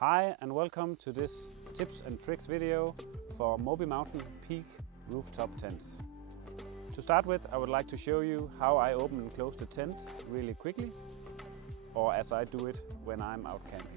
Hi and welcome to this tips and tricks video for Moby Mountain Peak rooftop tents. To start with, I would like to show you how I open and close the tent really quickly, or as I do it when I'm out camping.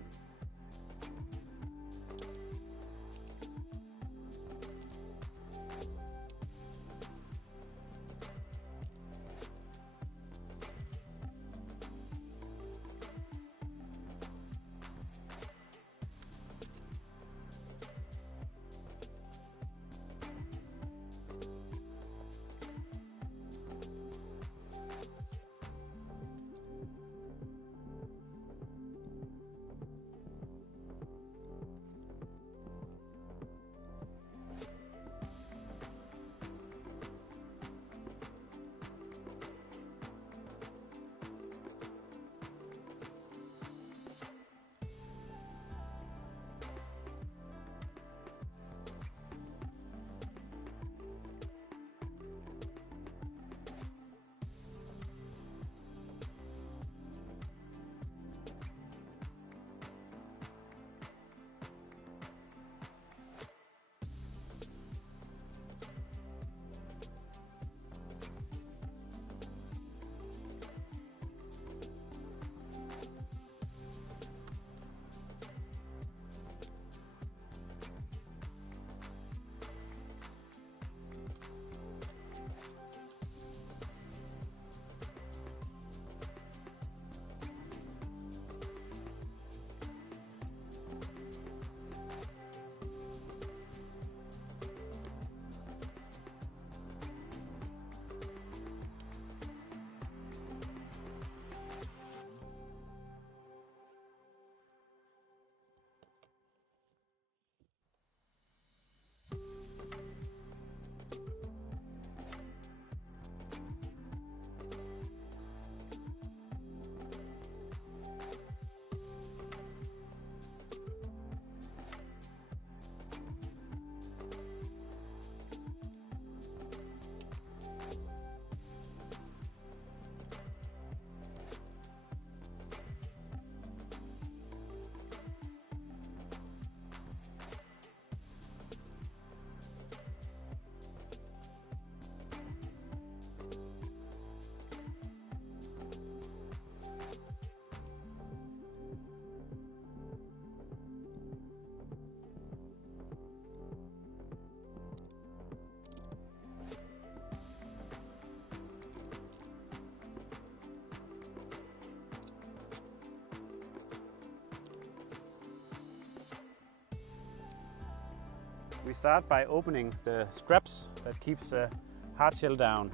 We start by opening the straps that keeps the hard shell down.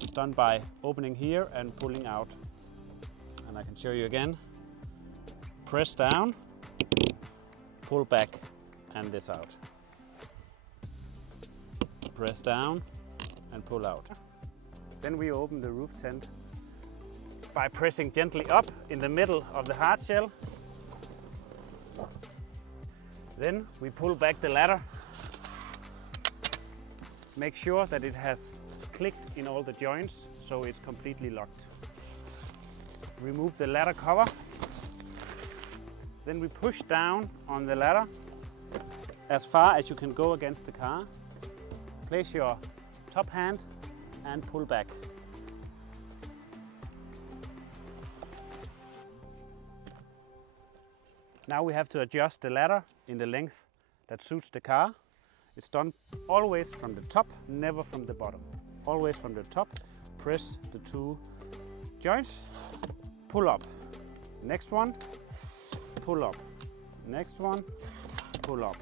It's done by opening here and pulling out. And I can show you again. Press down, pull back, and this out. Press down and pull out. Then we open the roof tent by pressing gently up in the middle of the hard shell. Then we pull back the ladder. Make sure that it has clicked in all the joints so it's completely locked. Remove the ladder cover. Then we push down on the ladder as far as you can go against the car. Place your top hand and pull back. Now we have to adjust the ladder in the length that suits the car. It's done always from the top, never from the bottom. Always from the top. Press the two joints, pull up. Next one, pull up. Next one, pull up.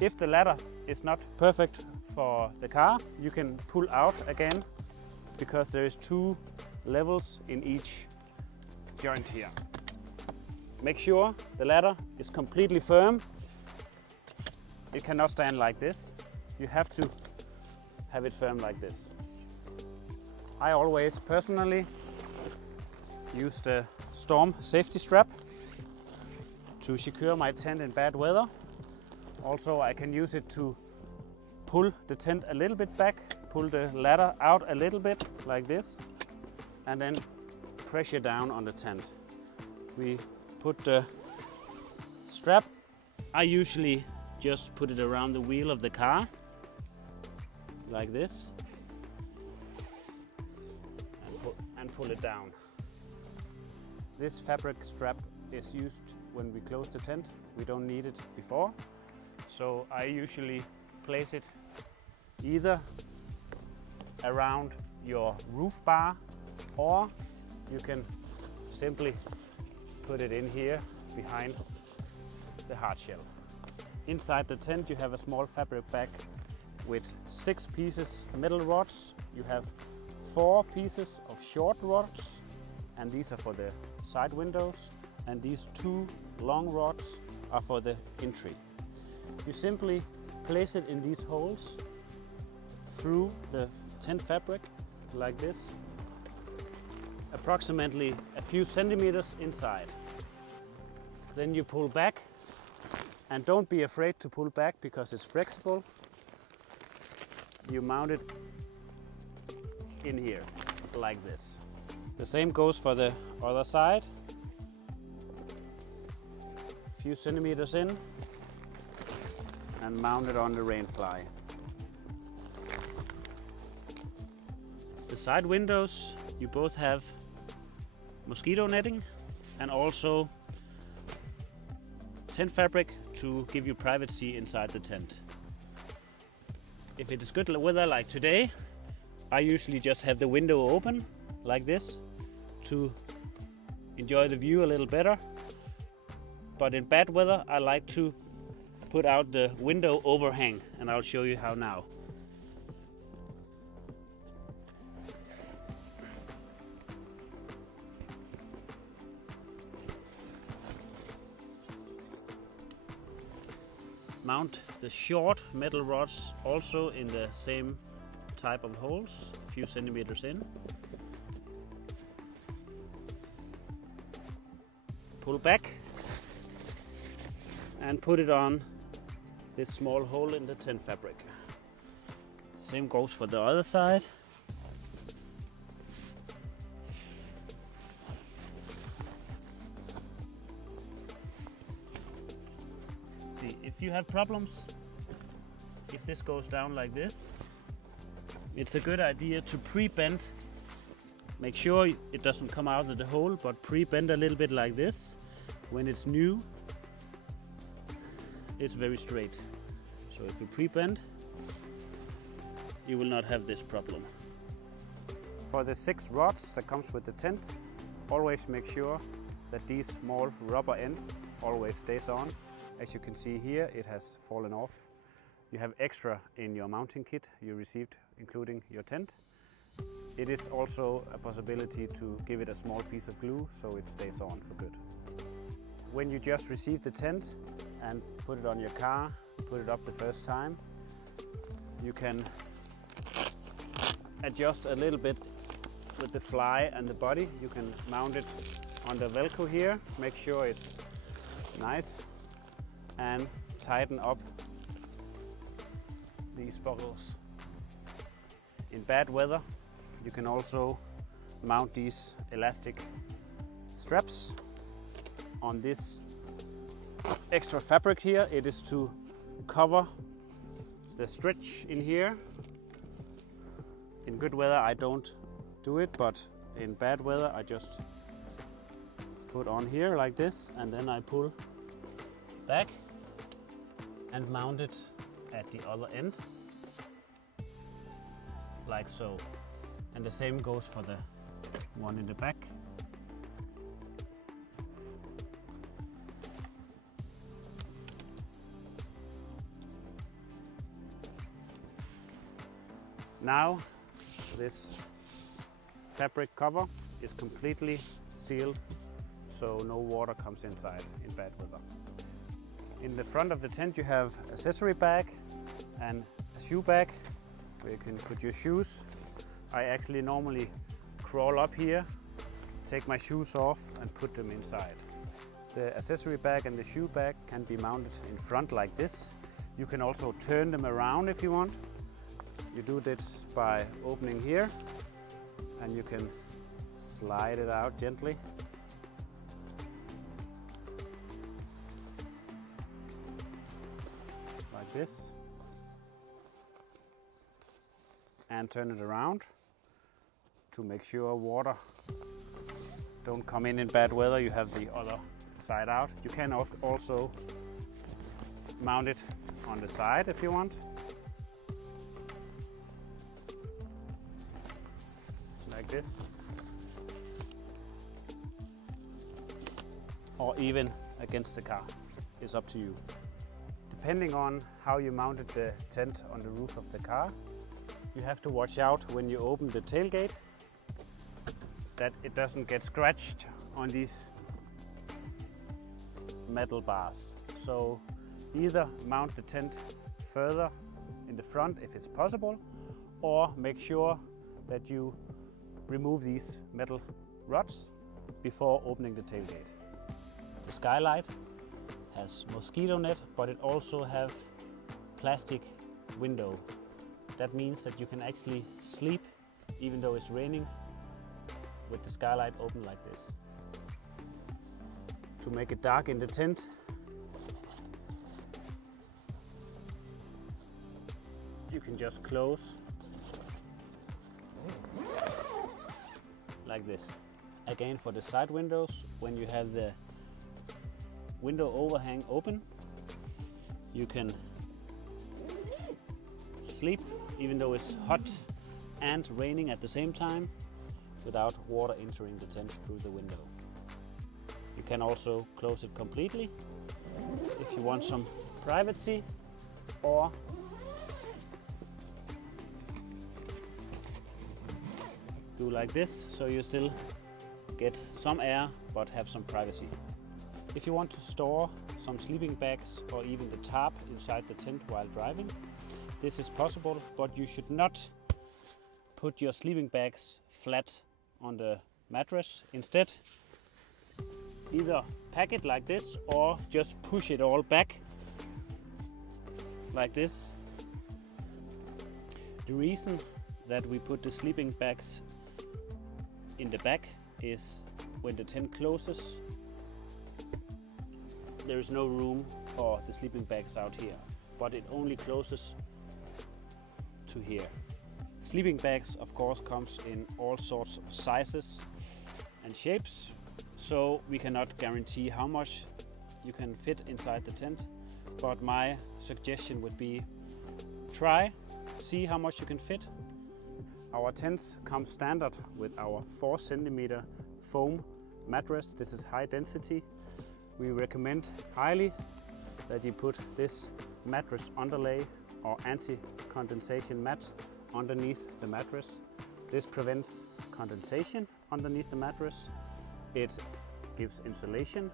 If the ladder is not perfect for the car, you can pull out again because there is two levels in each joint here. Make sure the ladder is completely firm. It cannot stand like this. You have to have it firm like this. I always personally use the storm safety strap to secure my tent in bad weather. Also, I can use it to pull the tent a little bit back, pull the ladder out a little bit like this, and then pressure down on the tent. we put the strap. I usually just put it around the wheel of the car, like this, and pull it down. This fabric strap is used when we close the tent. We don't need it before, so I usually place it either around your roof bar, or you can simply put it in here behind the hard shell. Inside the tent you have a small fabric bag with 6 pieces metal rods. You have 4 pieces of short rods, and these are for the side windows, and these 2 long rods are for the entry. You simply place it in these holes through the tent fabric like this, approximately a few centimeters inside. Then you pull back, and don't be afraid to pull back because it's flexible. You mount it in here like this. The same goes for the other side. A few centimeters in and mount it on the rainfly. The side windows, you both have mosquito netting and also tent fabric to give you privacy inside the tent. If it is good weather like today, I usually just have the window open like this to enjoy the view a little better. But in bad weather, I like to put out the window overhang, and I'll show you how now. Mount the short metal rods also in the same type of holes, a few centimeters in. Pull back and put it on this small hole in the tent fabric. Same goes for the other side. See, if you have problems, if this goes down like this, it's a good idea to pre-bend. Make sure it doesn't come out of the hole, but pre-bend a little bit like this. When it's new, it's very straight. So if you pre-bend, you will not have this problem. For the 6 rods that comes with the tent, always make sure that these small rubber ends always stays on. As you can see here, it has fallen off. You have extra in your mounting kit you received, including your tent. It is also a possibility to give it a small piece of glue so it stays on for good. When you just receive the tent and put it on your car, put it up the first time, you can adjust a little bit with the fly and the body. You can mount it on the Velcro here, make sure it's nice, and tighten up these buckles. In bad weather, you can also mount these elastic straps on this extra fabric here. It is to cover the stretch in here. In good weather I don't do it, but in bad weather I just put on here like this, and then I pull back and mount it at the other end like so. And the same goes for the one in the back. Now this fabric cover is completely sealed, so no water comes inside in bad weather. In the front of the tent you have accessory bag and a shoe bag where you can put your shoes. I actually normally crawl up here, take my shoes off and put them inside. The accessory bag and the shoe bag can be mounted in front like this. You can also turn them around if you want. You do this by opening here, and you can slide it out gently this and turn it around to make sure water don't come in bad weather. You have the other side out. You can also mount it on the side if you want. Like this. Or even against the car. It's up to you. Depending on how you mounted the tent on the roof of the car, you have to watch out when you open the tailgate that it doesn't get scratched on these metal bars. So either mount the tent further in the front if it's possible, or make sure that you remove these metal rods before opening the tailgate. The skylight has mosquito net, but it also have plastic window. That means that you can actually sleep even though it's raining with the skylight open like this. To make it dark in the tent, you can just close like this. Again, for the side windows, when you have the window overhang open, you can sleep even though it's hot and raining at the same time without water entering the tent through the window. You can also close it completely if you want some privacy, or do like this so you still get some air but have some privacy. If you want to store some sleeping bags or even the tarp inside the tent while driving, this is possible, but you should not put your sleeping bags flat on the mattress. Instead, either pack it like this or just push it all back like this. The reason that we put the sleeping bags in the back is when the tent closes, there is no room for the sleeping bags out here, but it only closes to here. Sleeping bags, of course, comes in all sorts of sizes and shapes, so we cannot guarantee how much you can fit inside the tent, but my suggestion would be see how much you can fit. Our tents come standard with our 4 cm foam mattress. This is high density. We recommend highly that you put this mattress underlay or anti-condensation mat underneath the mattress. This prevents condensation underneath the mattress. It gives insulation,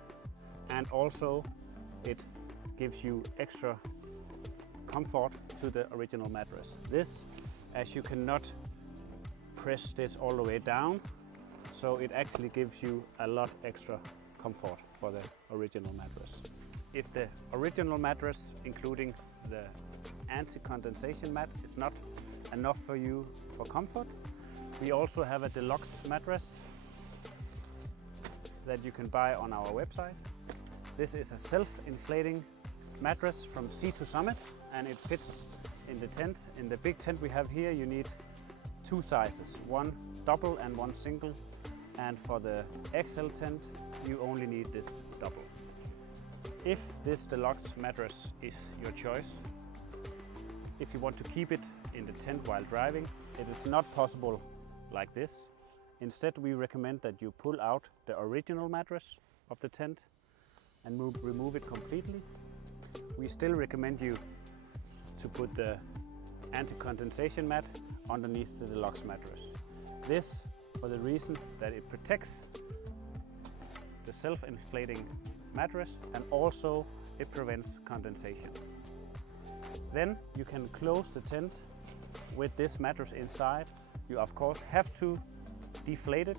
and also it gives you extra comfort to the original mattress. This, as you cannot press this all the way down, so it actually gives you a lot extra comfort for the original mattress. If the original mattress, including the anti-condensation mat, is not enough for you for comfort, we also have a deluxe mattress that you can buy on our website. This is a self-inflating mattress from sea to summit, and it fits in the tent. In the big tent we have here, you need 2 sizes, one double and one single, and for the XL tent you only need this double. If this deluxe mattress is your choice, if you want to keep it in the tent while driving, it is not possible like this. Instead, we recommend that you pull out the original mattress of the tent and remove it completely. We still recommend you to put the anti-condensation mat underneath the deluxe mattress. This for the reasons that it protects the self-inflating mattress, and also it prevents condensation. Then you can close the tent with this mattress inside. You of course have to deflate it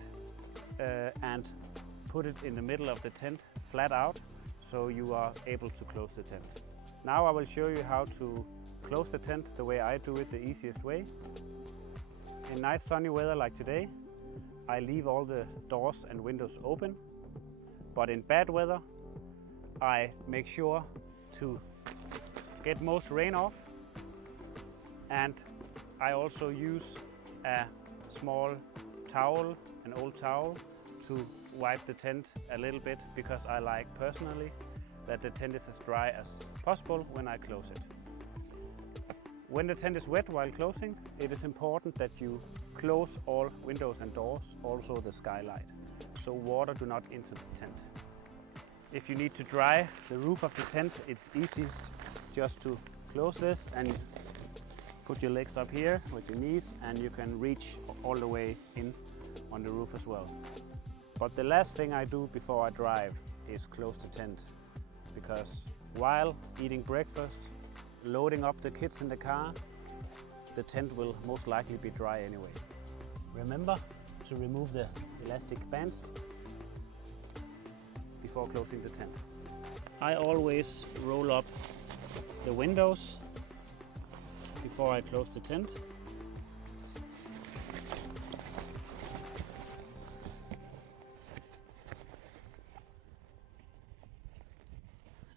and put it in the middle of the tent flat out, so you are able to close the tent. Now I will show you how to close the tent the way I do it, the easiest way. In nice sunny weather like today, I leave all the doors and windows open, but in bad weather I make sure to get most rain off. And I also use a small towel, an old towel, to wipe the tent a little bit, because I like personally that the tent is as dry as possible when I close it. When the tent is wet while closing, it is important that you close all windows and doors, also the skylight, so water do not enter the tent. If you need to dry the roof of the tent, it's easiest just to close this and put your legs up here with your knees, and you can reach all the way in on the roof as well. But the last thing I do before I drive is close the tent, because while eating breakfast, loading up the kids in the car, the tent will most likely be dry anyway. Remember to remove the elastic bands before closing the tent. I always roll up the windows before I close the tent.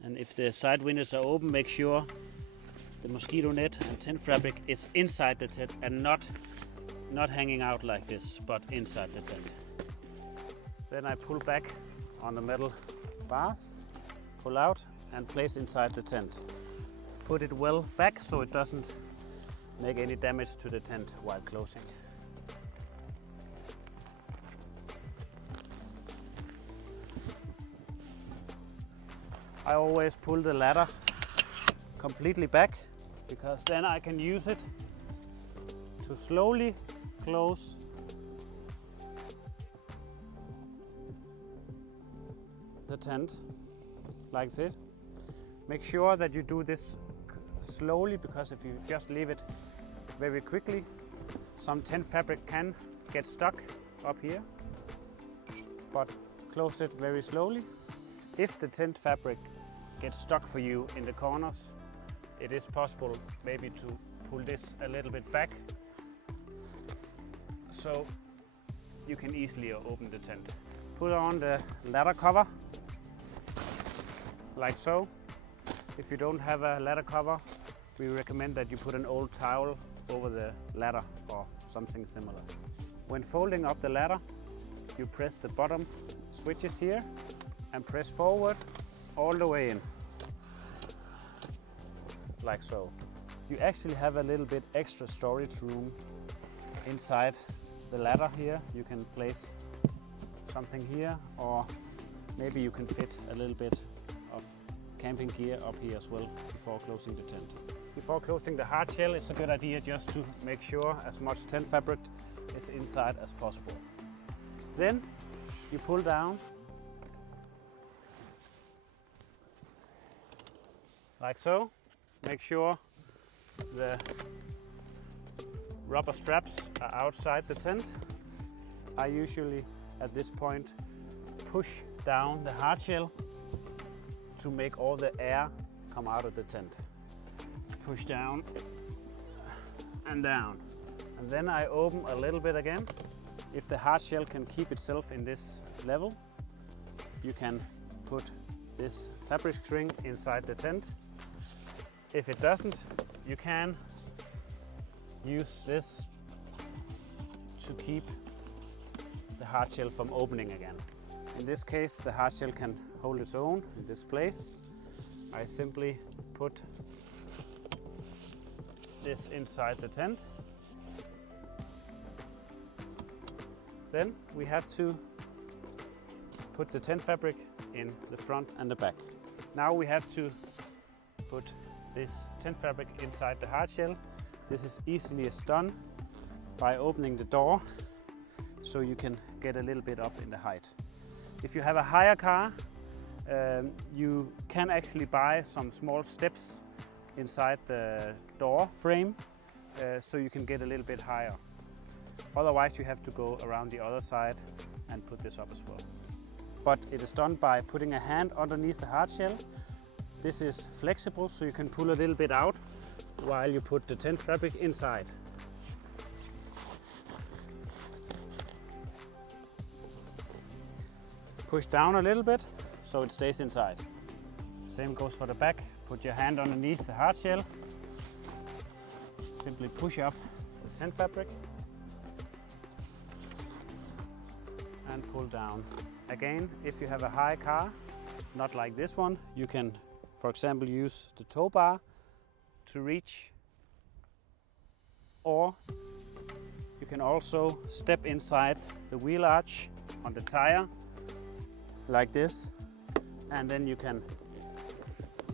And if the side windows are open, make sure the mosquito net and tent fabric is inside the tent and not hanging out like this, but inside the tent. Then I pull back on the metal bars, pull out and place inside the tent. Put it well back so it doesn't make any damage to the tent while closing. I always pull the ladder completely back, because then I can use it to slowly close the tent like this. Make sure that you do this slowly, because if you just leave it very quickly, some tent fabric can get stuck up here. But close it very slowly. If the tent fabric gets stuck for you in the corners, it is possible maybe to pull this a little bit back, so you can easily open the tent. Put on the ladder cover like so. If you don't have a ladder cover, we recommend that you put an old towel over the ladder or something similar. When folding up the ladder, you press the bottom switches here and press forward all the way in, like so. You actually have a little bit extra storage room inside the ladder here. You can place something here, or maybe you can fit a little bit of camping gear up here as well before closing the tent. Before closing the hard shell, it's a good idea just to make sure as much tent fabric is inside as possible. Then you pull down like so. Make sure the rubber straps are outside the tent. I usually at this point push down the hard shell to make all the air come out of the tent. Push down and down, and then I open a little bit again. If the hard shell can keep itself in this level, you can put this fabric string inside the tent. If it doesn't, you can use this to keep the hard shell from opening again. In this case, the hard shell can hold its own in this place. I simply put this inside the tent. Then we have to put the tent fabric in the front and the back. Now we have to put this tent fabric inside the hard shell. This is easily done by opening the door, so you can get a little bit up in the height. If you have a higher car, you can actually buy some small steps inside the door frame, so you can get a little bit higher. Otherwise you have to go around the other side and put this up as well. But it is done by putting a hand underneath the hard shell. This is flexible, so you can pull a little bit out while you put the tent fabric inside. Push down a little bit so it stays inside. Same goes for the back. Put your hand underneath the hard shell. Simply push up the tent fabric and pull down. Again, if you have a high car, not like this one, you can, for example, use the tow bar to reach, or you can also step inside the wheel arch on the tire like this, and then you can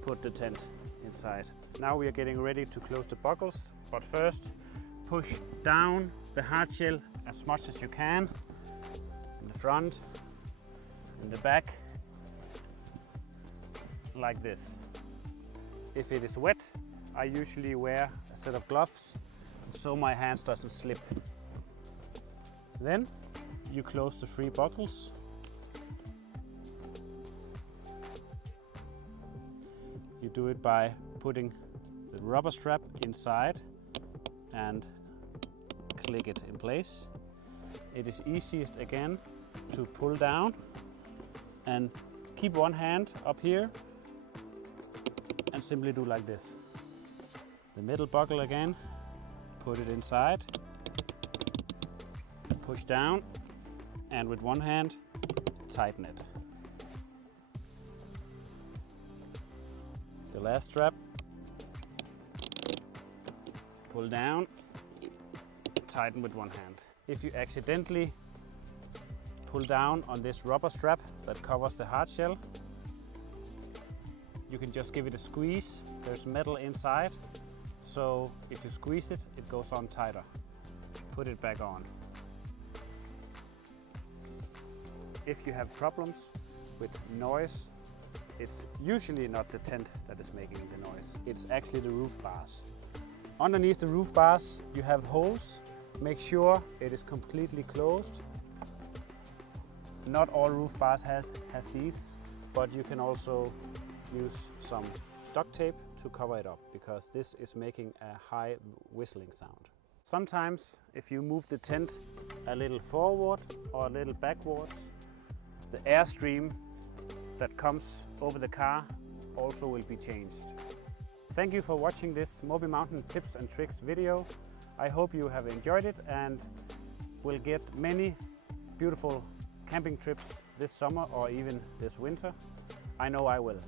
put the tent inside. Now we are getting ready to close the buckles, but first push down the hard shell as much as you can in the front, in the back, like this. If it is wet, I usually wear a set of gloves so my hands doesn't slip. Then you close the 3 buckles. You do it by putting the rubber strap inside and click it in place. It is easiest again to pull down and keep one hand up here and simply do like this. The middle buckle again, put it inside, push down, and with one hand tighten it. The last strap, pull down, tighten with one hand. If you accidentally pull down on this rubber strap that covers the hard shell, you can just give it a squeeze. There's metal inside, so if you squeeze it, it goes on tighter. Put it back on. If you have problems with noise, it's usually not the tent that is making the noise. It's actually the roof bars. Underneath the roof bars, you have holes. Make sure it is completely closed. Not all roof bars has these, but you can also use some duct tape to cover it up, because this is making a high whistling sound. Sometimes if you move the tent a little forward or a little backwards, the airstream that comes over the car also will be changed. Thank you for watching this Moby Mountain tips and tricks video. I hope you have enjoyed it and will get many beautiful camping trips this summer or even this winter. I know I will.